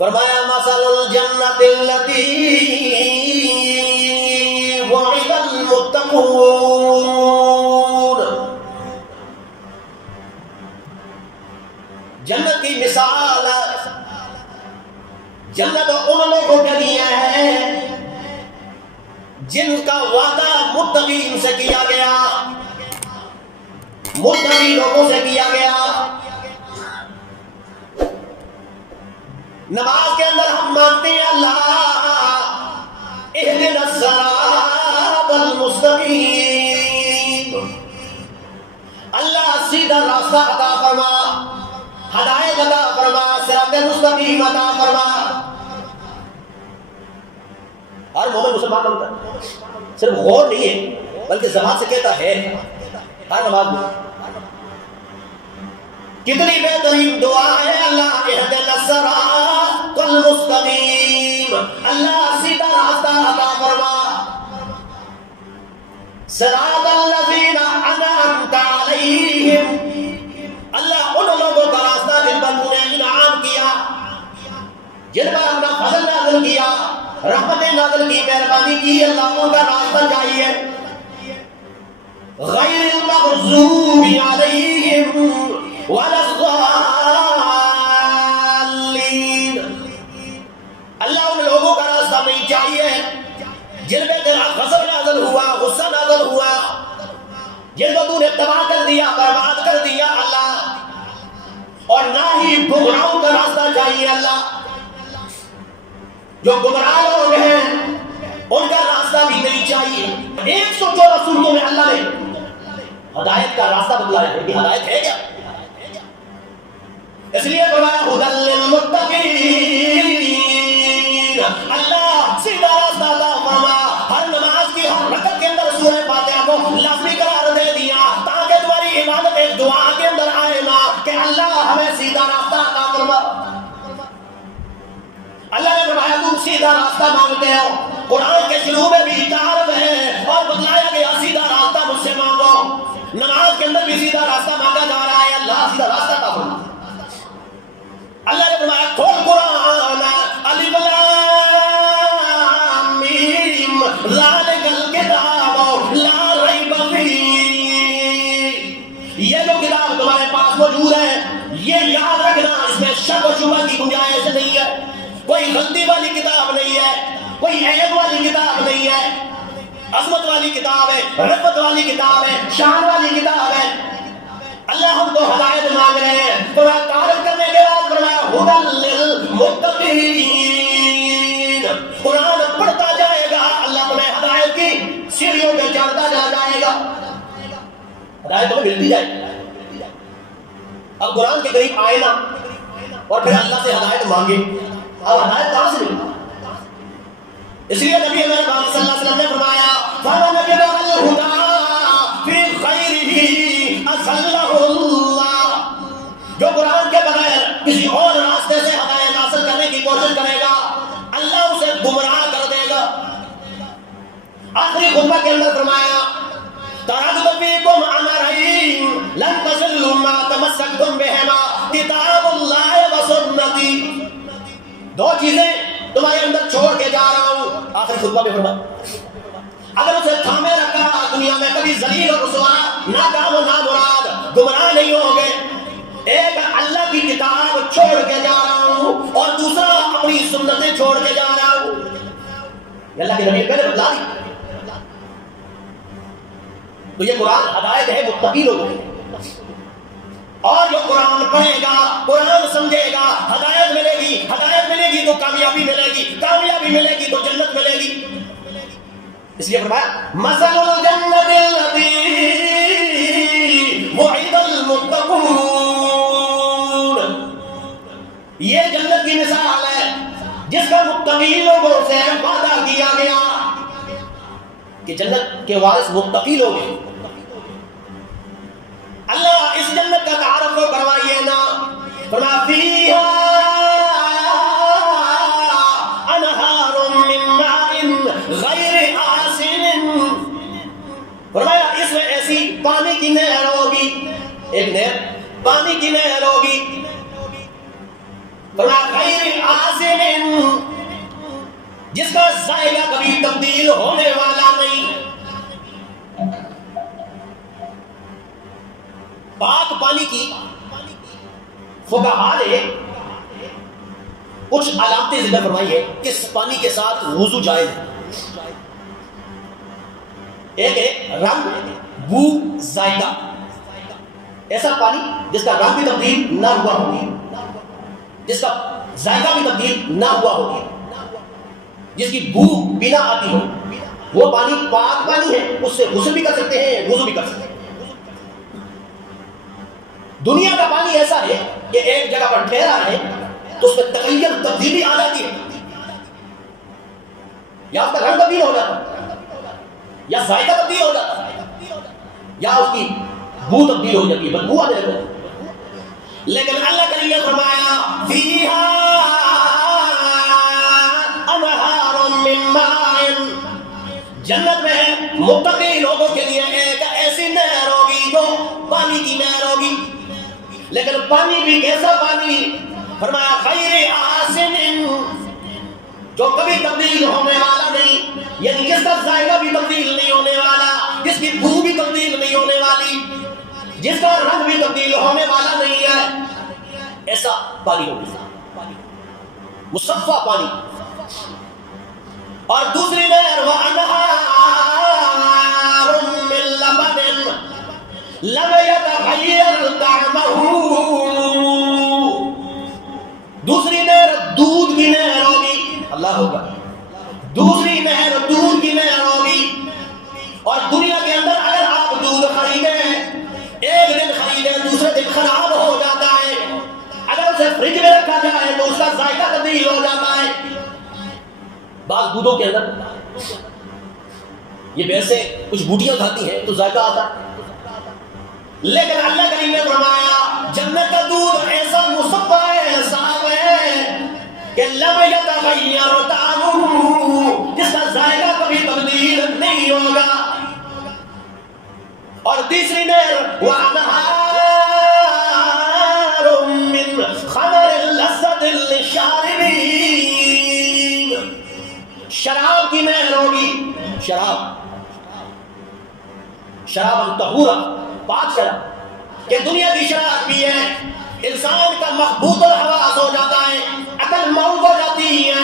فرمایا مثل الجنت التی وعد المتقون، جنت کی مثال جنت ان لوگوں کے لیے ہے جن کا وعدہ متقین سے کیا گیا، متقی لوگوں سے کیا گیا۔ نماز کے اندر ہم مانتے ہیں اللہ اہدنا الصراط المستقیم، اللہ سیدھا راستہ عطا فرما، ہدایت عطا فرما، صراط مستقیم عطا فرما۔ ہر مومن مسلمان بنتا ہے، صرف غور نہیں ہے بلکہ زبان سے کہتا ہے ہر نماز میں۔ کتنی بہترین دعا ہے، اللہ اہدنا الصراط المستقیم، اللہ سیدھا راستہ عطا فرما، صراط الذین انعمت علیہم، اللہ ان لوگوں کا راستہ جن پر تو نے انعام کیا، جن پر اپنا فضل نازل کیا، رحمت نازل کی، مہربانی کی، اللہ ان کا راستہ چاہیے۔ غیر المغضوب علیہم ولا الضالین، اللہ ان لوگوں کا راستہ نہیں چاہیے جن پہ تیرا غضب نازل ہوا، غصہ نازل ہوا، جن کو تو نے تباہ کر دیا، برباد کر دیا اللہ، اور نہ ہی گمراہوں کا راستہ چاہیے اللہ، جو گمراہ لوگ ہیں ان کا راستہ بھی نہیں چاہیے۔ 114 سورتوں میں اللہ نے ہدایت کا راستہ بتلایا ہے کہ ہدایت ہے کیا، اس لیے فرمایا ھدی للمتقین، اللہ سیدھا راستہ عطا فرما۔ ہر نماز کی ہر رکعت کے اندر سورہ فاتحہ کو لازمی قرار دے دیا تاکہ تمہاری عبادت ایک دعا کے اندر آئے نا کہ اللہ ہمیں سیدھا راستہ عطا فرما۔ اللہ نے فرمایا تم سیدھا راستہ مانگتے ہو، قرآن کے شروع میں بھی تعارف ہے اور بتلایا گیا سیدھا راستہ مجھ سے مانگو۔ نماز کے اندر بھی سیدھا راستہ مانگا جا رہا ہے، اللہ سیدھا راستہ عطا فرما۔ اللہ نے فرمایا کھول قرآن، الف لام میم ذالک الکتاب لا ریب فیہ، یہ جو کتاب تمہارے پاس موجود ہے یہ یاد رکھنا اس میں شک و شبہ کی گنجائش نہیں ہے، کوئی غلطی والی کتاب نہیں ہے، کوئی عیب والی کتاب نہیں ہے، عظمت والی کتاب ہے، رفعت والی کتاب ہے، شان والی کتاب ہے۔ اللہ ہم کو ہدایت مانگ رہے ہیں، قرآن تعارف کرنے کے بعد فرمایا ھدی للمتقین، قرآن پڑھتا جائے گا اللہ تمہیں ہدایت کی سیڑھیوں پہ چڑھتا جائے گا، ہدایت تمہیں ملتی جائے گی۔ اب قرآن کے قریب آئے نا اور پھر اللہ سے ہدایت مانگے، اب ہدایت کہاں سے ملے؟ اس لیے نبی ہمارے پاک صلی اللہ علیہ وسلم نے فرمایا فَمَنْ ابْتَغَى الْهُدَىٰ فِي غَيْرِهِ أَضَلَّهُ اللَّهُ، جو قرآن کے بغیر کسی اور راستے سے ہدایت حاصل کرنے کی کوشش کرے گا اللہ اسے گمراہ کر دے گا۔ آخری خطبہ کے اندر فرمایا تَرَكْتُ فِيكُمْ أَمْرَيْنِ لَن تَضِلُّوا مَا تَمَسَّكْتُمْ بِهِمَا كِتَابُ اللَّهِ وَسُنَّتِي، دو چیزیں تمہارے اندر چھوڑ کے جا رہا ہوں۔ آخری خطبہ میں فرمایا اگر اسے تھامے رکھا دنیا میں کبھی ذلیل اور رسوا، ناکام و نامراد، گمراہ نہیں ہوں گے۔ ایک اللہ کی کتاب چھوڑ کے جا رہا ہوں اور دوسرا اپنی سنتیں چھوڑ کے جا رہا ہوں، یہ اللہ کے نبی پہلے بتلا دی۔ تو یہ قرآن ہدایت ہے متقی لوگوں کی، اور جو قرآن پڑھے گا، قرآن سمجھے گا، ہدایت ملے گی، ہدایت ملے گی تو کامیابی ملے گی، کامیابی ملے گی تو جنت ملے گی۔ اس لیے فرمایا مثل الجنت التی وعد المتقون، یہ جنت کی مثال ہے جس کا متقی لوگوں سے وعدہ کیا گیا کہ جنت کے وارث متقی لوگ ہیں۔ اللہ اس جنت کا تعارف کو کروائیے نا، فرمایا فیہا انہار من ماء غیر آسن، فرمایا اس میں ایسی پانی کی نہر ہوگی، ایک نہر پانی کی نہر ہوگی، فرمایا غیر آسن آسن جس کا ذائقہ کبھی تبدیل ہونے والا نہیں. پاک پانی کی فقہاء نے کچھ علامتیں ذکر فرمائی ہے کہ اس پانی کے ساتھ وضو جائز ہے. ایک ہے رنگ، بو، ذائقہ. ایسا پانی جس کا رنگ بھی تبدیل نہ ہوا ہوگی، جس کا ذائقہ بھی تبدیل نہ ہوا ہوگی، جس کی بو بھی نہ آتی ہو، وہ پانی پاک پانی ہے. اس سے غسل بھی کر سکتے ہیں، وضو بھی کر سکتے ہیں. دنیا کا پانی ایسا ہے کہ ایک جگہ پر ٹھہرا ہے تو اس میں تغیر تبدیلی آ جاتی ہے، یا اس کا رنگ تبدیل ہو جاتا ہے، یا ذائقہ تبدیل ہو جاتا ہے، یا اس کی بو تبدیل ہو جاتی ہے، بدبو آ جاتی ہے. لیکن اللہ کریم نے فرمایا فیہا انہار من ماء، جنت میں متقی لوگوں کے لیے ایک ایسی نہر ہوگی جو پانی کی نہر ہوگی. لیکن پانی بھی کیسا پانی؟ فرمایا غیر آسن، جو کبھی تبدیل ہونے والا نہیں، یعنی جس کا ذائقہ بھی تبدیل نہیں ہونے والا، جس کی بو بھی تبدیل نہیں ہونے والی، جس کا رنگ بھی تبدیل ہونے والا نہیں ہے، ایسا پانی ہوگا، مصفا پانی. اور دوسری نہر وَأَنْهَارٌ مِّن لَبَنٍ لَمْ يَتَغَيَّرْ طَعْمُهُ، دوسری نہر دودھ کی نہر ہوگی. اللہ ہوگا، دوسری نہر دودھ کی نہر ہوگی. اور دنیا کے اندر اگر آپ دودھ خریدیں، ایک دن خریدیں، دوسرے دن خراب ہو جاتا ہے. اگر اسے فریج میں رکھا جائے تو اس کا ذائقہ تبدیل ہو جاتا ہے. بعض دودھوں کے اندر یہ ویسے کچھ بوٹیاں کھاتی ہیں تو ذائقہ آتا ہے، لیکن اللہ کریم نے فرمایا جنت کا دودھ ایسا مصفا ہے، صاف ہے کہ لم یتغیر طعمہ، جس کا ذائقہ کبھی تبدیل نہیں ہوگا. اور تیسری نہر وَأَنْهَارٌ مِّن خَمَرٍ لَذَّةٍ لِّلشَّارِبِينَ، شراب کی نہر ہوگی. شراب طہورا، پاک شراب، کہ دنیا کی شراب بھی ہے، انسان کا محبوط الحواس ہو جاتا ہے، عقل موت ہو جاتی ہے.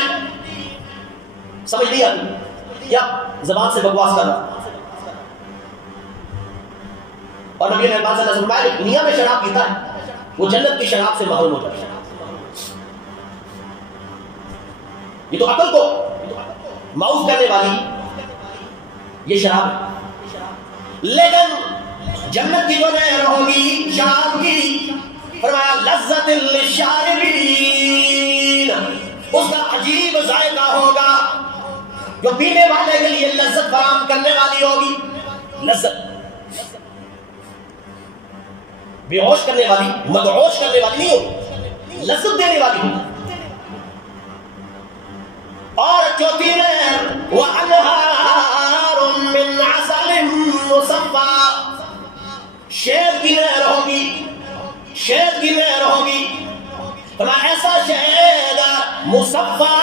سمجھ نہیں آتی کیا زبان سے بکواس کر رہا. اور نبی نے بات سے فرمایا کہ دنیا میں شراب پیتا ہے وہ جنت کی شراب سے محروم ہو جاتا ہے. یہ تو عقل کو معاف کرنے والی یہ شراب ہے. لیکن جنت کی جو نہر ہوگی شراب کی، فرمایا لذت للشاربین، اس کا عجیب ذائقہ ہوگا جو پینے والے کے لیے لذت فراہم کرنے والی ہوگی. لذت بے ہوش کرنے والی، مدہوش کرنے والی نہیں ہوگی، لذت دینے والی ہوگی. اور چوتھی نہر وَأَنْهَارٌ مِّن عَسَلٍ مُّصَفًّى، شہد کی نہر ہوگی. شہد کی نہر ہوگی، فرمایا ایسا شہد مصفا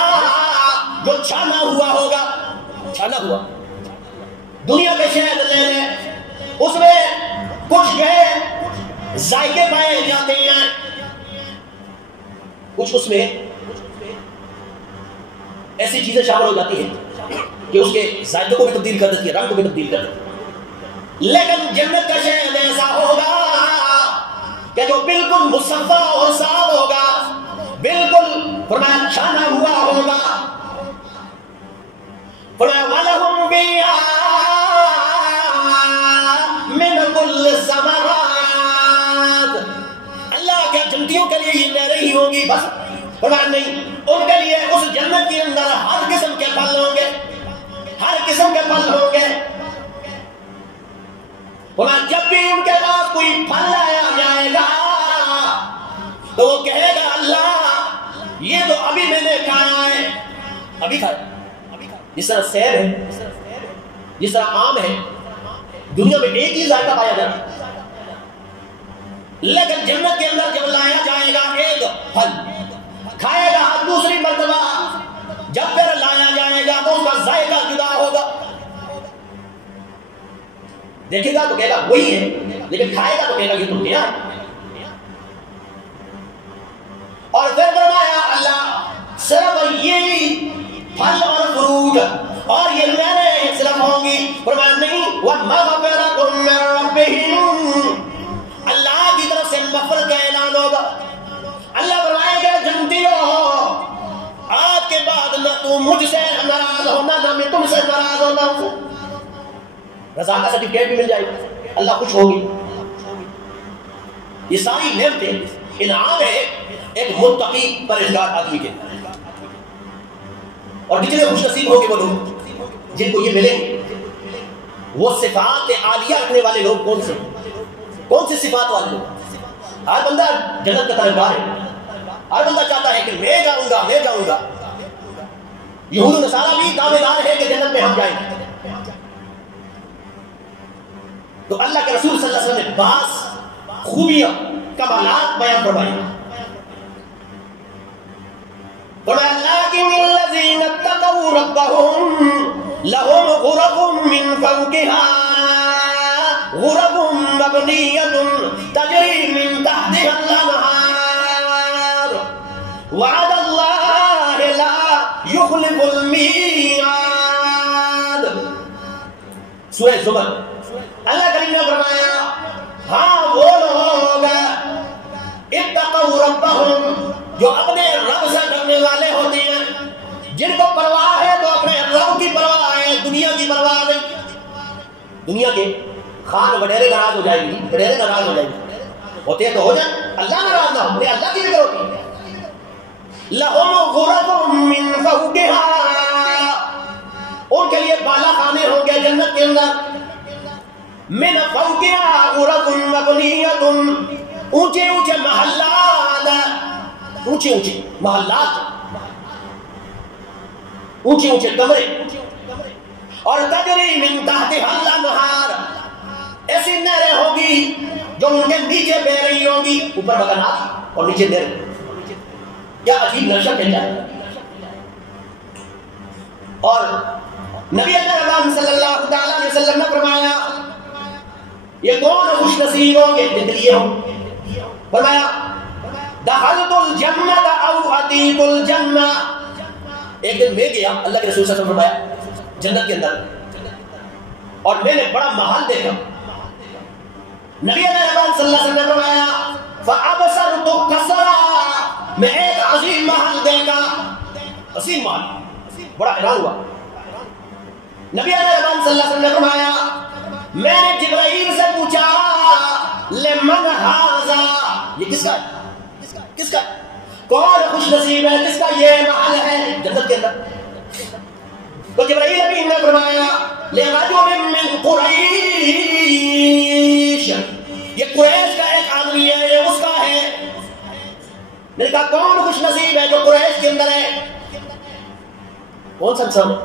جو چھانا ہوا ہوگا. چھانا ہوا، دنیا کے شہد لے لیں، اس میں کچھ ذائقے پائے جاتے ہیں، کچھ اس میں ایسی چیزیں شامل ہو جاتی ہیں کہ اس کے ذائقے کو بھی تبدیل کر دیتی ہے، رنگ کو بھی تبدیل کر دیتی ہے. لیکن جنت کا شہد ایسا ہوگا کہ جو بالکل مصفا اور صاف ہوگا، بالکل فرمایا چھانا ہوا ہوگا. فرمایا وَلَهُمْ فِيهَا مِنْ كُلِّ الثَّمَرَاتِ، اللہ کے جنتیوں کے لیے یہ نہریں ہی ہوں گی بس. فرمایا نہیں، ان کے لیے اس جنت کے اندر ہر قسم کے پھل ہوں گے، ہر قسم کے پھل ہوں گے. فرمایا جب بھی ان کے پاس کوئی پھل لایا جائے گا تو وہ کہے گا اللہ یہ تو ابھی میں نے کھایا ہے، ابھی کھایا. جس طرح سیب ہے، جس طرح آم ہے، دنیا میں ایک ہی ذائقہ پایا جاتا ہے، لیکن جنت کے اندر جب لایا جائے گا ایک پھل کھائے گا، دوسری مرتبہ دیکھے گا تو کہے گا وہی ہے، لیکن کھائے گا تو کہے گا یہ تو نیا ہے۔ اور پھر فرمایا اللہ صرف یہ پھل اور فروٹ اور یہ میوے صرف ہوں گی، فرمایا نہیں، وَمَغْفِرَةٌ مِّن رَّبِّهِمْ، اللہ کی طرف سے مغفرت کا اعلان ہوگا۔ اللہ فرمائے گا جنتیوں آج کے بعد نہ تم مجھ سے ناراض ہونا، نہ میں تم سے ناراض ہونا ہوں، رضا کا سرٹیفکیٹ بھی مل جائے گا، اللہ خوش ہوگی۔ یہ ساری نعمتیں انعام ہے ایک متقی پرہیزگار آدمی کے، اور کتنے خوش نصیب ہوں گے وہ لوگ جن کو یہ ملیں۔ وہ صفات عالیہ رکھنے والے لوگ کون سے صفات والے لوگ؟ ہر بندہ جنت کا طلبگار ہے، ہر بندہ چاہتا ہے کہ میں جاؤں گا۔ یہود و نصارہ بھی دعوے دار ہے کہ جنت میں ہم جائیں گے۔ تو اللہ کے رسول صلی اللہ علیہ وسلم نے بعض خوبیاں، کمالات بیان فرمائے۔ وَلَٰكِنِ الَّذِينَ اتَّقَوْا رَبَّهُمْ لَهُمْ غُرَفٌ مِّن فَوْقِهَا غُرَفٌ مَّبْنِيَّةٌ تَجْرِي مِن تَحْتِهَا الْأَنْهَارُ وَعْدَ اللَّهِ لَا يُخْلِفُ الْمِيعَادَ۔ سورہ زمر، اللہ کریم نے فرمایا ہاں وہ لوگ اتقوا ربہم جو اپنے رب سے ڈرنے والے ہوتے ہیں، جن کو پرواہ ہے تو اپنے رب کی پرواہ ہے، دنیا کی پرواہ نہیں۔ دنیا کے خان وڈیرے ناراض ہو جائیں گی، ہوتے تو ہو جائیں، اللہ ناراض نہ ہو، اللہ کی فکر ہوتی ہے۔ لہم غرف من فوقہا، ان کے لیے بالا خانے ہوں گے جنت کے اندر، من فوقہا غرف مبنیۃ، اونچے محلات، اونچے کمرے، اور تجری من تحتہا الانہار، ایسی نہریں ہوں گی جو ان کے نیچے بہ رہی ہوں گی، اوپر مکانات اور نیچے نہریں۔ کیا عجیب نقشہ کھینچا ہے۔ اور نبی اکرم صلی اللہ علیہ وسلم نے فرمایا یہ کون خوش نصیب ہوں گے جن کے لیے ہوں؟ فرمایا دخلت الجنہ او اتیت الجنہ، ایک دن میں گیا، اللہ کے رسول صلی اللہ علیہ وسلم فرمایا جنت کے اندر، اور میں نے بڑا محل دیکھا۔ نبی اکرم صلی اللہ علیہ وسلم نے فرمایا فابصرت قصرا، میں ایک عظیم محل دیکھا، عظیم محل، بڑا حیران ہوا۔ نبی اکرم صلی اللہ علیہ وسلم نے فرمایا میں نے جبرائیل سے پوچھا لمن ھذا، یہ کس کا ہے؟ کون خوش نصیب ہے کس کا یہ محل ہے جنت کے اندر؟ تو جبرائیل امین نے فرمایا لرجل من قریش، یہ قریش کا ایک آدمی ہے، یہ اس کا ہے۔ میں نے کہا کون خوش نصیب ہے جو قریش کے اندر ہے؟ کون سا انسان ہے؟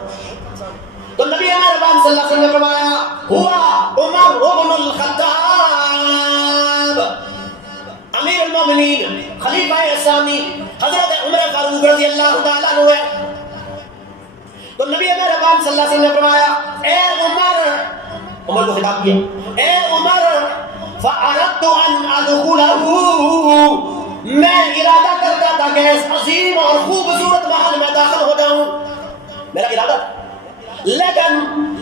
تو نبی اکرم صلی اللہ علیہ وسلم نے فرمایا ہوا عمر بن الخطاب، امیر المومنین، خلیفہ ثانی حضرت عمر فاروق رضی اللہ تعالیٰ عنہ ہے۔ تو نبی اکرم صلی اللہ علیہ وسلم نے فرمایا اے عمر کو خطاب کیا، اے عمر فَأَرَدْتُ أَنْ أَدْخُلَهُ، میں ارادہ کرتا تھا کہ اس عظیم اور خوبصورت محل میں داخل ہو جاؤں، میرا ارادہ تھا، لیکن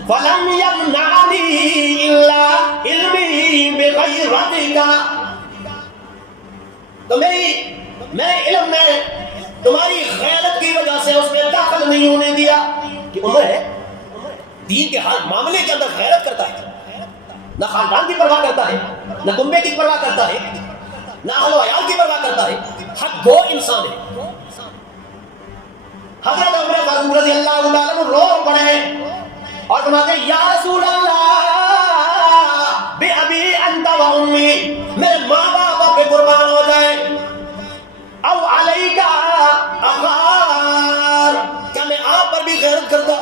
فَلَمْ يَمْنَعْنِي إِلَّا عِلْمِي بِغَيْرَتِكَ، تو میں علم میں تمہاری غیرت کی وجہ سے اس میں داخل نہیں ہونے دیا۔ کہ عمر ہے دین کے ہر معاملے کے اندر غیرت کرتا ہے، نہ خاندان کی پرواہ کرتا ہے، نہ کنبے کی پرواہ کرتا ہے، نہ اہل و عیال کی پرواہ کرتا ہے، حق گو انسان ہے۔ حضرت عمر فاروق رضی اللہ تعالیٰ عنہ رو پڑے اور فرماتے یا رسول اللہ بے ابی انت و امی، میرے ماں باپ پہ قربان ہو جائے، او علیکا اغار، کیا میں آپ پر بھی غیرت کرتا؟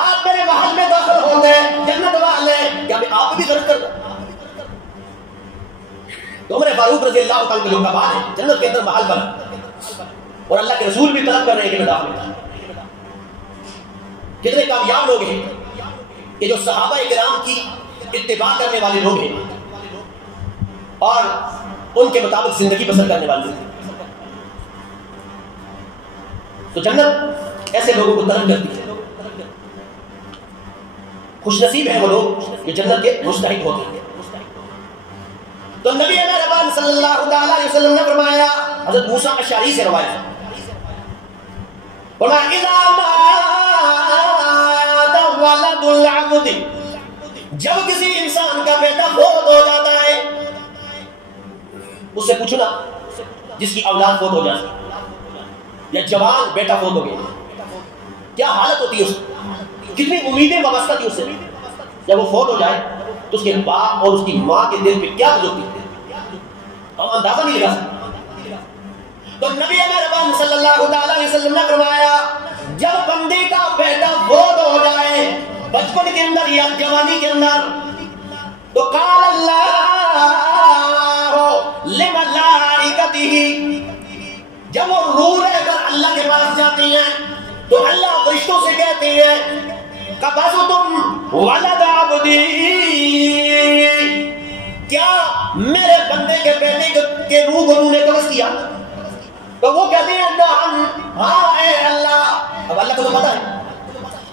آپ میرے محل میں داخل ہوتے جنت والے، کیا میں آپ بھی غیرت کرتا؟ تو عمر فاروق رضی اللہ تعالیٰ کے لوگ کا بعد ہے جنت کے اندر محل بنا، اور اللہ کے رسول بھی طلب کر رہے ہیں کہ میں داخل ہوں۔ کتنے کامیاب لوگ ہیں کہ جو صحابہ کرام کی اتباع کرنے والے لوگ ہیں اور ان کے مطابق زندگی بسر کرنے والے ہیں، تو جنت ایسے لوگوں کو طلب کرتی ہے۔ خوش نصیب ہیں وہ لوگ جو جنت کے مستحق ہوتے ہیں۔ تو نبی مہربان صلی اللہ علیہ وسلم نے فرمایا، حضرت موسیٰ اشعری سے روایت ہے، فرمایا اذا مات ولد العبد، جب کسی انسان کا بیٹا فوت ہو جاتا ہے، اس سے پوچھنا جس کی اولاد فوت ہو جاتی یا جوان بیٹا فوت ہو گیا، کیا حالت ہوتی ہے اس کی، کتنی امیدیں وابستہ تھی اس سے، جب وہ فوت ہو جائے تو اس کے باپ اور اس کی ماں کے دل پہ کیا گزرتی ہے، ہم اندازہ نہیں لگا سکتے۔ تو نبی مہربان صلی اللہ علیہ وسلم نے فرمایا جب بندے کا بیٹا فوت ہو جائے بچپن کے اندر یا جوانی کے اندر، تو قال اللہ لملائکتہ، جب وہ روح لے کر اللہ کے پاس جاتی ہیں تو اللہ فرشتوں سے کہتے ہیں قبضتم ولد عبدی، کیا میرے بندے کے بیٹے کے روح کو تم نے قبض کیا؟ تو وہ کہتے ہیں نعم، ہاں اے اللہ۔ اب اللہ کو تو پتا ہے،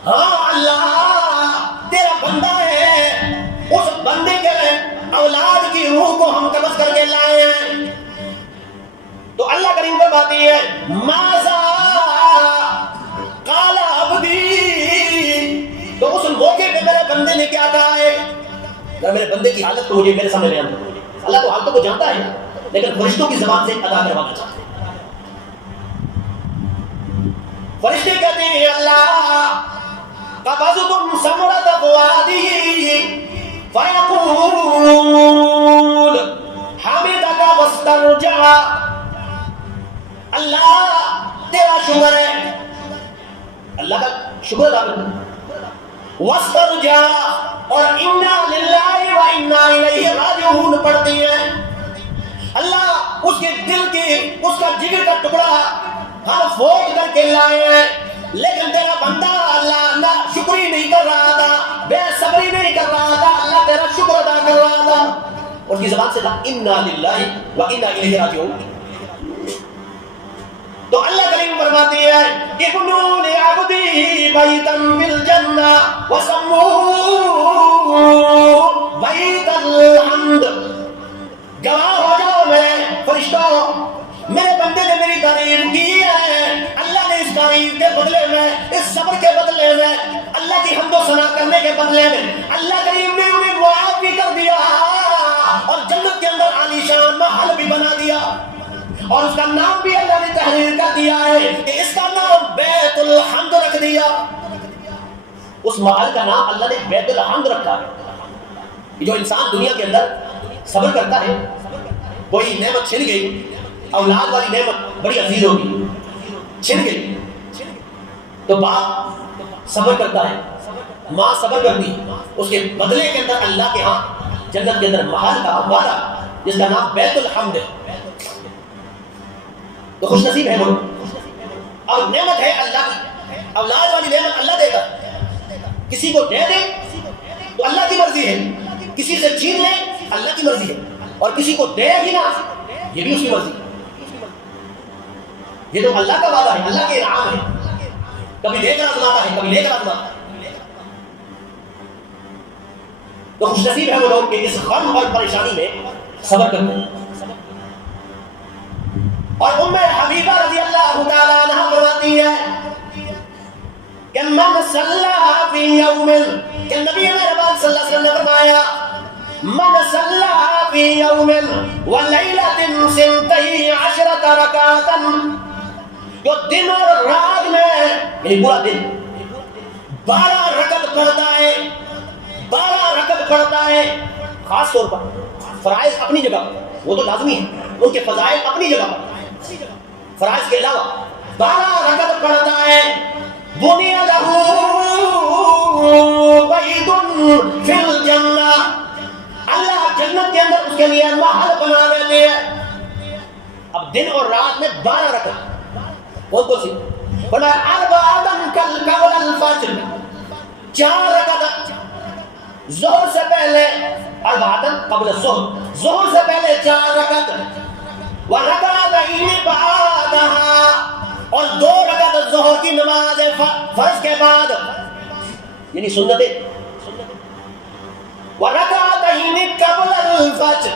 ہاں اللہ تیرا بندہ ہے، اس بندے کے اولاد کی روح کو ہم قبض کر کے لائے ہیں۔ تو اللہ کریم فرماتی ہے ماذا قال عبدی، تو اس موقع پہ میرے بندے نے کیا کہا ہے؟ میرے بندے کی حالت کو مجھے میرے سامنے بیان کرو۔ اللہ تو حالتوں کو جانتا ہے لیکن فرشتوں کی زبان سے ادا کروانا چاہتا ہے۔ فرشتے کہتے ہیں اللہ قبضتم ثمرۃ فؤادہ فیقول حمدک واسترجع، اللہ تیرا شکر ہے، اللہ کا شکر ادا کرنا، واسترجع اور انا للہ و انا الیہ راجعون پڑھتی ہے، اللہ اس کے دل کی اس کا جگر کا ٹکڑا ہم فوت کر کے لائے ہیں، لیکن تیرا بندہ اللہ نہ شکری نہیں کر رہا تھا، بے صبری نہیں کر رہا تھا، اللہ تیرا شکر ادا کر رہا تھا۔ اس کی زبان سے تھا انا للہ و انا الیہ راجعون۔ تو اللہ کریم فرماتی ہے ابنوا لعبدی بیتا فی الجنہ وسموہ بیت الحمد، گواہ ہو جاؤ میں فرشتوں، میرے بندے نے میری تعریف کی ہے، اللہ نے اس تعریف کے بدلے میں، اس صبر کے بدلے میں، اللہ کی حمد و ثنا کرنے کے بدلے میں اللہ کریم نے انہیں معاف بھی کر دیا اور جنت کے اندر عالی شان محل بھی بنا دیا، اور اس کا نام بھی اللہ نے تحریر کر دیا ہے کہ اس کا نام بیت الحمد رکھ دیا۔ اس محل کا نام اللہ نے بیت الحمد رکھا ہے۔ جو انسان دنیا کے اندر صبر کرتا ہے، کوئی نعمت چھن گئی، اولاد والی نعمت بڑی عزیز ہوگی، چھن گئی تو باپ صبر کرتا ہے، ماں صبر کرتی ہے، اس کے بدلے کے اندر اللہ کے ہاں جنت کے اندر محل کا وعدہ جس کا نام بیت الحمد ہے۔ تو خوش نصیب ہے وہ، اور نعمت ہے اللہ کی، اولاد والی نعمت اللہ دے گا، کسی کو دے دے تو اللہ کی مرضی ہے، کسی سے چھین لے اللہ کی مرضی ہے، اور کسی کو دے ہی نہ یہ بھی اس کی مرضی ہے۔ یہ تو اللہ کا وعدہ ہے، اللہ کے انعام ہے، کبھی دے کر آزماتا ہے، کبھی لے کر آزماتا ہے۔ تو خوش نصیب ہے وہ لوگ کہ اس غم اور پریشانی میں صبر کرتے ہیں۔ اور ام حبیبہ رضی اللہ تعالی عنہ فرماتی ہے کہ من صلی فی یوم، کہ نبی مہربان صلی اللہ علیہ وسلم نے فرمایا من صلی فی یوم ولیلۃ 12 رکعۃ، جو دن اور رات میں یعنی پورا دن 12 رکعت پڑھتا ہے، 12 رکعت پڑھتا ہے، خاص طور پر فرائض اپنی جگہ وہ تو لازمی ہے، ان کے فضائل اپنی جگہ پر، فرائض کے علاوہ 12 رکعت پڑھتا ہے، بنی لہ بیت فی الجنہ، اللہ جنت کے اندر اس کے لیے محل بنا دیتے ہیں۔ اب دن اور رات میں 12 رکعت کون کون سی؟ فرمایا اربعۃ کالقول الفجر، 4 رکعت ظہر سے پہلے اربعۃ قبل الظہر، ظہر سے پہلے 4 رکعت، ورکعتین بعدہا، اور 2 رکعت ظہر کی نماز فرض کے بعد، یعنی سنتیں، ورکعتین قبل الفجر،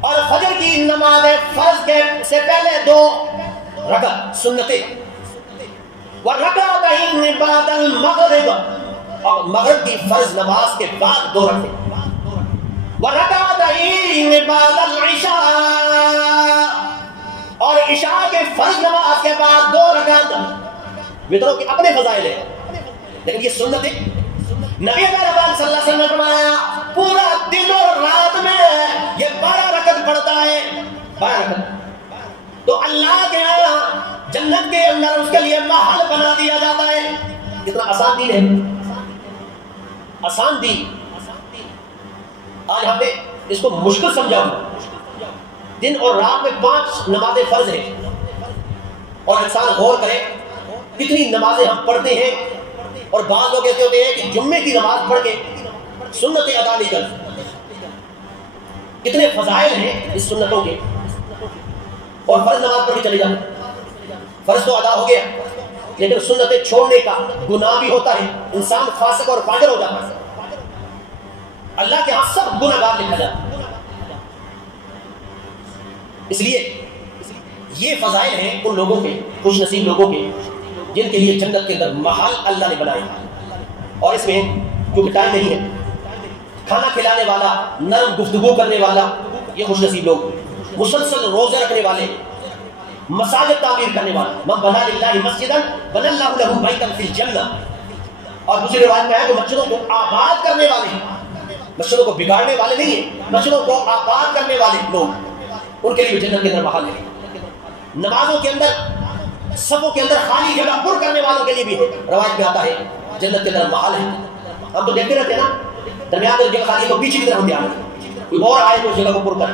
اور فجر کی نماز فرض کے سے پہلے 2 رکعت سنتیں، ورکعتین بعد المغرب، اور مغرب کی فرض نماز کے بعد 2 رکعتیں، ورکعتین بعد العشاء، اور عشاء کے فرض نماز کے بعد 2 رکعت۔ وطروں کے اپنے فضائل ہیں، لیکن یہ سنتیں نبی اکرم صلی اللہ علیہ وسلم نے فرمایا پورا دن اور رات میں یہ 12 رکعت پڑھتا ہے، 12 رکعت۔ تو اللہ کے یہاں جنت کے اندر اس کے لیے محل بنا دیا جاتا ہے۔ کتنا آسان دین ہے، آسان دین۔ آج ہم نے اس کو مشکل سمجھا ہوا۔ دن اور رات میں 5 نمازیں فرض ہیں، اور انسان غور کرے کتنی نمازیں ہم پڑھتے ہیں، اور بعض لوگ کہتے ہوتے ہیں کہ جمعے کی نماز پڑھ کے سنتیں ادا نہیں کرتے۔ کتنے فضائل ہیں اس سنتوں کے، اور فرض نماز پڑھ کے چلے جاتے، فرض تو ادا ہو گیا، لیکن سنتیں چھوڑنے کا گناہ بھی ہوتا ہے، انسان فاسق اور فاجر ہو جاتا ہے، اللہ کے ہاں سب گناہگار لکھا جاتا ہے۔ اس لیے یہ فضائل ہیں ان لوگوں کے، خوش نصیب لوگوں کے، جن کے لیے جنت کے اندر محل اللہ نے بنائے۔ اور اس میں کیونکہ ٹائم نہیں ہے، کھانا کھلانے والا، نرم گفتگو کرنے والا، یہ خوش نصیب لوگ، مسلسل روزے رکھنے والے، مساجد تعمیر کرنے والے، من بنا للہ مسجدا بنى اللہ لہ بیتا فی الجنہ، اور دوسری روایت میں ہے جو مسجدوں کو آباد کرنے والے ہیں، مسجدوں کو بگاڑنے والے نہیں ہیں، مسجدوں کو آباد کرنے والے لوگ، ان کے لیے جنت کے اندر محل ہے۔ نمازوں کے اندر، صفوں کے اندر خالی جگہ پر کرنے والوں کے لیے بھی ہے، روایت میں آتا ہے جنت کے اندر محل ہے۔ ہم تو دیکھتے رہتے ہیں نا، درمیان میں جگہ خالی تو پیچھے کی طرف ہوتے ہیں، کوئی اور آئے تو اس جگہ کو پر کرے،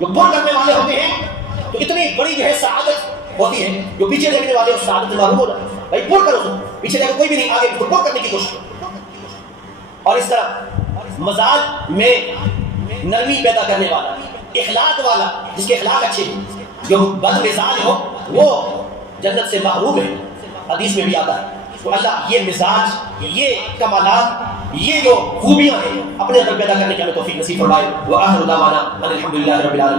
جو پر کرنے والے ہوتے ہیں تو اتنی بڑی جو ہے سعادت ہوتی ہے، جو پیچھے دیکھنے والے اس سعادت سے معلوم ہو جاتا ہے، بھائی پر کرو تو پیچھے دیکھو کوئی بھی نہیں، آگے پر کرنے کی کوشش۔ اور اس طرح مزاج میں نرمی پیدا کرنے والا، اخلاق والا، جس کے اخلاق اچھے ہیں، جو بد مزاج ہو وہ جنت سے محروم ہے، حدیث میں بھی آتا ہے۔ تو اللہ یہ مزاج، یہ کمالات، یہ جو خوبیاں ہیں اپنے اندر پیدا کرنے کی ہمیں توفیق نصیب فرمائے۔ وآخر دعوانا ان الحمد للہ رب العالمین۔